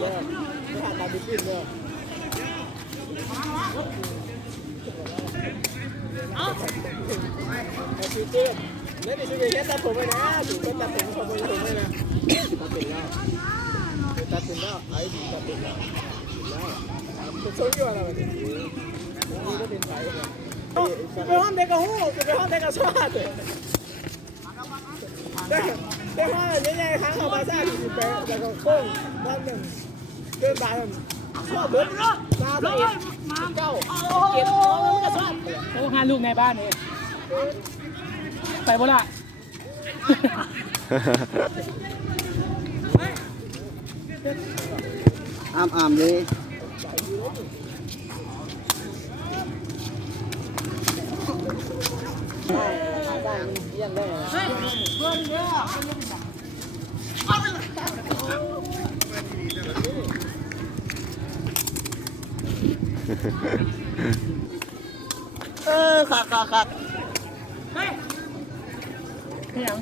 เลยไม่หาตามดิฟินเลยไอ้ฟิวเจอร์เนี่ยดิฟิวเจอร์แค่ตัดผมไปนะถึงตัดผมขโมยผมไปนะตัดเป็นแล้วตัดเป็นแล้วไอ้ดีตัดเป็นแล้วเป็นโซนอยู่อะไรแบบนี้นี่ก็เป็นไฟเลยไปห้องเด็กกับหูไปห้องเด็กกับชาติได้ห้องใหญ่ๆครั้งเขามาสร้างอยู่ไปแล้วก็โค้งด้านหนึ่งเดินบานชอบเบิร์ดตาตัวเองเก้าเก็บแล้วมันก็ชอบโอ้งานลูกในบ้านนี่ไปบ่ละอ้ามเลยได้เยี่ยมเลยเฮ้ยเพื่อนเนี่ยขัดเฮ้ยยัง